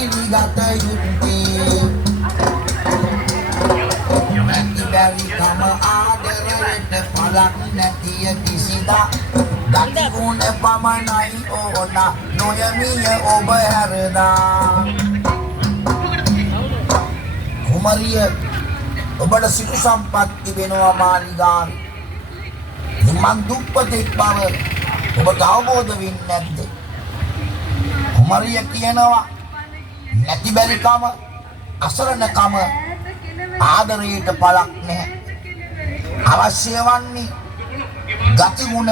පිළිගත යුත්තේ නැති බැරිකම ආදරයට පලක් නැතිය කිසිදා ගති ගුණ පමණයි ඕන නොයමිය ඔබ හැරදා කුමරිය ඔබට සිටු සම්පත් තිබෙනවා මාලිගාවේ මං දුප්පතෙක් බව ඔබට අවබෝධ වෙන්නේ නැද්ද කුමරිය කියනවා නැති බැරිකම අසරණකම ආදරයට පළක් නැහැ අවශ්‍ය වන්නේ ගති ගුණ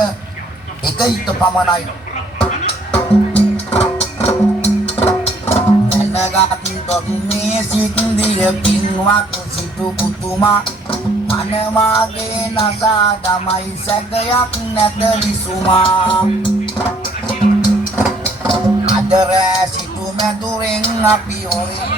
එක හිත පමණයි දැනගත් මේ සින්දිය පින්වත් සිටු පුතුමා අනමාගේ නසා තමයි සැකයක් නැත විසුමා අදරෑ සිටු මැදුරෙන් අපි හොයි